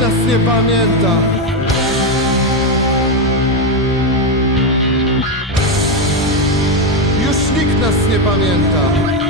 nas nie pamięta. Już nikt nas nie pamięta